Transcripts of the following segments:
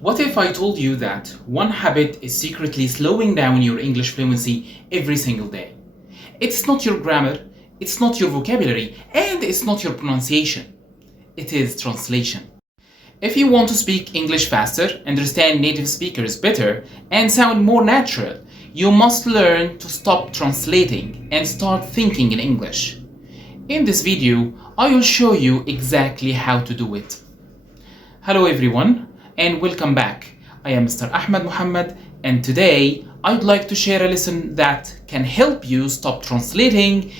What if I told you that one habit is secretly slowing down your English fluency every single day? It's not your grammar, it's not your vocabulary, and it's not your pronunciation. It is translation. If you want to speak English faster, understand native speakers better, and sound more natural, you must learn to stop translating and start thinking in English. In this video, I will show you exactly how to do it. Hello everyone, and welcome back. I am Mr. Ahmed Mohamed, and today I'd like to share a lesson that can help you stop translating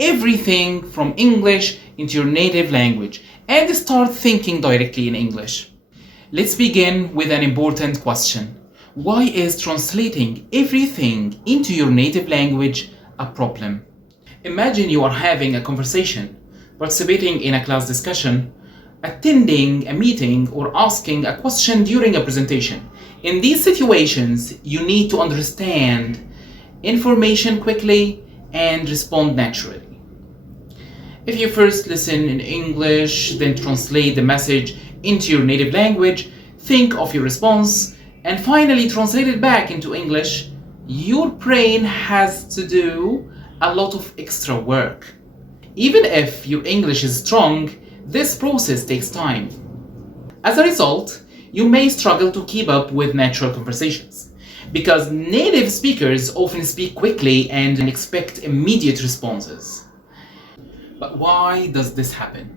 everything from English into your native language and start thinking directly in English. Let's begin with an important question. Why is translating everything into your native language a problem? Imagine you are having a conversation, participating in a class discussion, attending a meeting, or asking a question during a presentation. In these situations, you need to understand information quickly and respond naturally. If you first listen in English, then translate the message into your native language, think of your response, and finally translate it back into English, your brain has to do a lot of extra work. Even if your English is strong, this process takes time. As a result, you may struggle to keep up with natural conversations because native speakers often speak quickly and expect immediate responses. But why does this happen?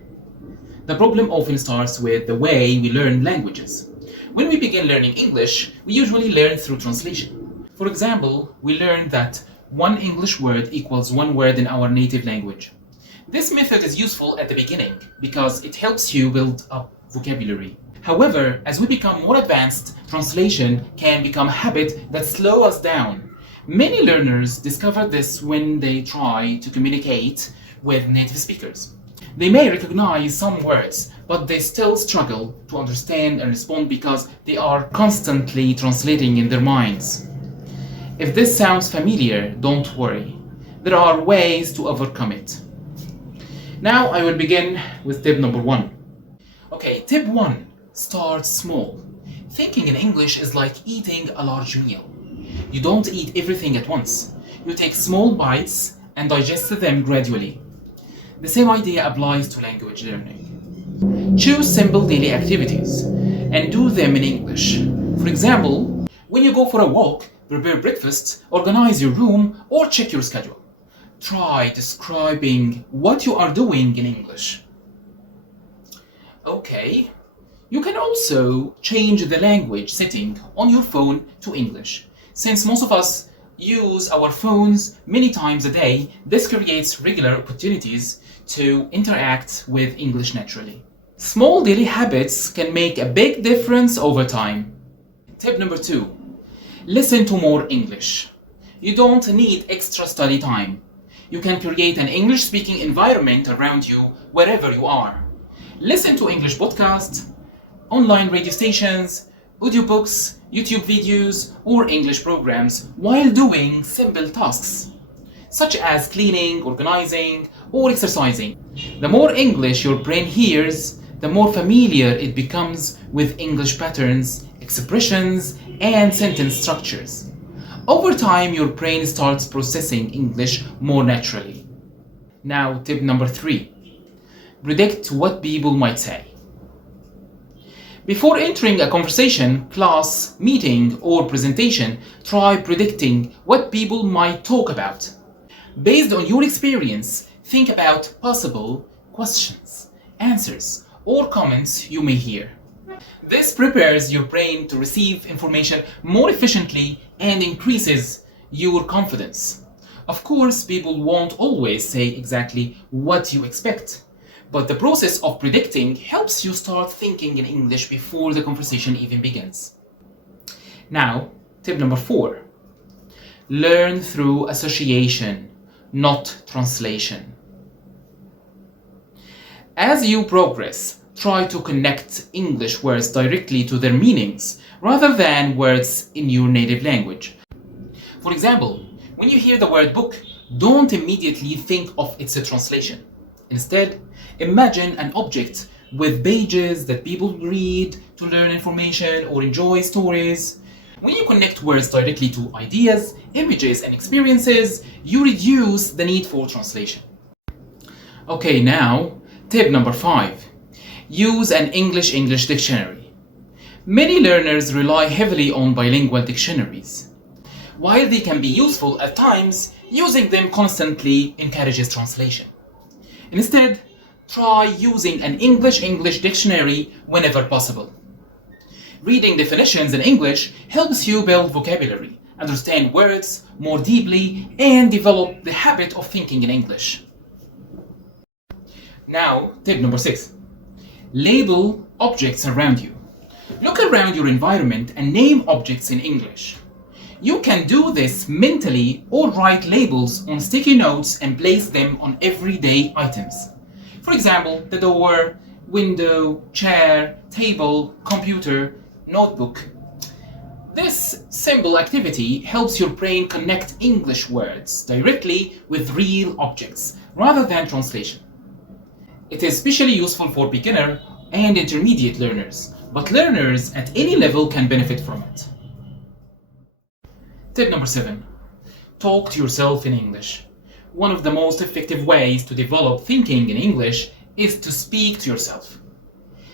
The problem often starts with the way we learn languages. When we begin learning English, we usually learn through translation. For example, we learn that one English word equals one word in our native language. This method is useful at the beginning because it helps you build up vocabulary. However, as we become more advanced, translation can become a habit that slows us down. Many learners discover this when they try to communicate with native speakers. They may recognize some words, but they still struggle to understand and respond because they are constantly translating in their minds. If this sounds familiar, don't worry. There are ways to overcome it. Now I will begin with tip number 1. Okay, tip 1. Start small. Thinking in English is like eating a large meal. You don't eat everything at once. You take small bites and digest them gradually. The same idea applies to language learning. Choose simple daily activities and do them in English. For example, when you go for a walk, prepare breakfast, organize your room, or check your schedule. Try describing what you are doing in English. Okay, you can also change the language setting on your phone to English. Since most of us use our phones many times a day, this creates regular opportunities to interact with English naturally. Small daily habits can make a big difference over time. Tip number 2. Listen to more English. You don't need extra study time. You can create an English-speaking environment around you wherever you are. Listen to English podcasts, online radio stations, audiobooks, YouTube videos, or English programs while doing simple tasks, such as cleaning, organizing, or exercising. The more English your brain hears, the more familiar it becomes with English patterns, expressions, and sentence structures. Over time, your brain starts processing English more naturally. Now, tip number 3. Predict what people might say. Before entering a conversation, class, meeting, or presentation, try predicting what people might talk about. Based on your experience, think about possible questions, answers, or comments you may hear. This prepares your brain to receive information more efficiently and increases your confidence. Of course, people won't always say exactly what you expect, but the process of predicting helps you start thinking in English before the conversation even begins. Now, tip number 4. Learn through association, not translation. As you progress, try to connect English words directly to their meanings rather than words in your native language. For example, when you hear the word book, don't immediately think of its translation. Instead, imagine an object with pages that people read to learn information or enjoy stories. When you connect words directly to ideas, images, and experiences, you reduce the need for translation. Okay, now, tip number 5. Use an English dictionary. Many learners rely heavily on bilingual dictionaries. While they can be useful at times, using them constantly encourages translation. Instead, try using an English dictionary whenever possible. Reading definitions in English helps you build vocabulary, understand words more deeply, and develop the habit of thinking in English. Now, tip number 6. Label objects around you. Look around your environment and name objects in English. You can do this mentally or write labels on sticky notes and place them on everyday items. For example, the door, window, chair, table, computer, notebook. This simple activity helps your brain connect English words directly with real objects rather than translation. It is especially useful for beginner and intermediate learners, but learners at any level can benefit from it. Tip number 7. Talk to yourself in English. One of the most effective ways to develop thinking in English is to speak to yourself.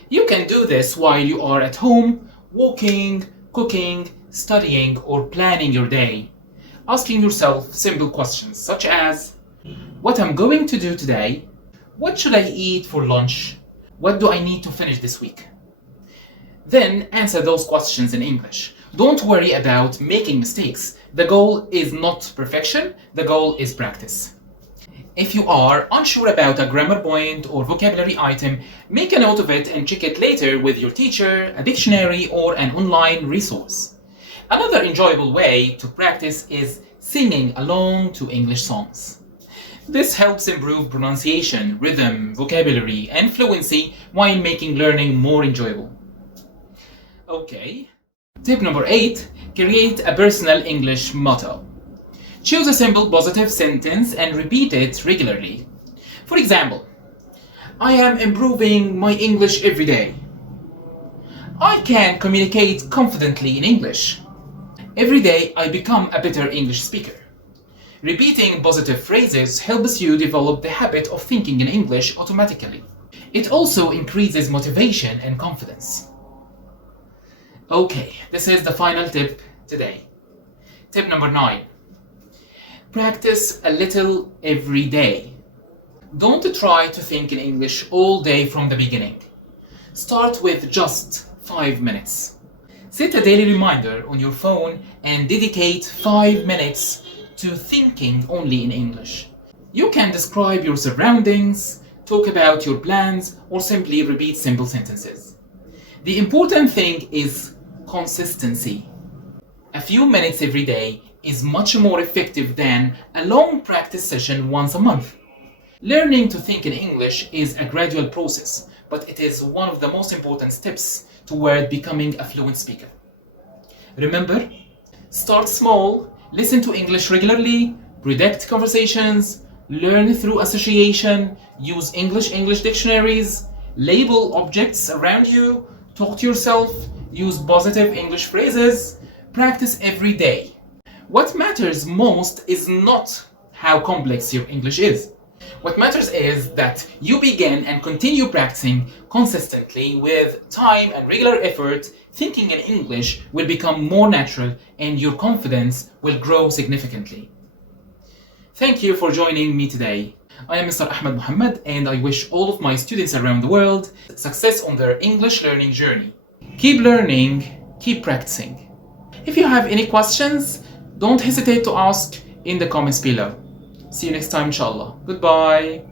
You can do this while you are at home, walking, cooking, studying, or planning your day. Asking yourself simple questions such as, what am I going to do today? What should I eat for lunch? What do I need to finish this week? Then answer those questions in English. Don't worry about making mistakes. The goal is not perfection, the goal is practice. If you are unsure about a grammar point or vocabulary item, make a note of it and check it later with your teacher, a dictionary, or an online resource. Another enjoyable way to practice is singing along to English songs. This helps improve pronunciation, rhythm, vocabulary, and fluency while making learning more enjoyable. Okay. Tip number 8. Create a personal English motto. Choose a simple positive sentence and repeat it regularly. For example, I am improving my English every day. I can communicate confidently in English. Every day I become a better English speaker. Repeating positive phrases helps you develop the habit of thinking in English automatically. It also increases motivation and confidence. Okay, this is the final tip today. Tip number 9. Practice a little every day. Don't try to think in English all day from the beginning. Start with just 5 minutes. Set a daily reminder on your phone and dedicate 5 minutes to thinking only in English. You can describe your surroundings, talk about your plans, or simply repeat simple sentences. The important thing is consistency. A few minutes every day is much more effective than a long practice session once a month. Learning to think in English is a gradual process, but it is one of the most important steps toward becoming a fluent speaker. Remember, start small, listen to English regularly, predict conversations, learn through association, use English dictionaries, label objects around you, talk to yourself, use positive English phrases, practice every day. What matters most is not how complex your English is. What matters is that you begin and continue practicing consistently. With time and regular effort, thinking in English will become more natural and your confidence will grow significantly. Thank you for joining me today. I am Mr. Ahmed Mohamed and I wish all of my students around the world success on their English learning journey. Keep learning, keep practicing. If you have any questions, don't hesitate to ask in the comments below. See you next time, inshallah. Goodbye.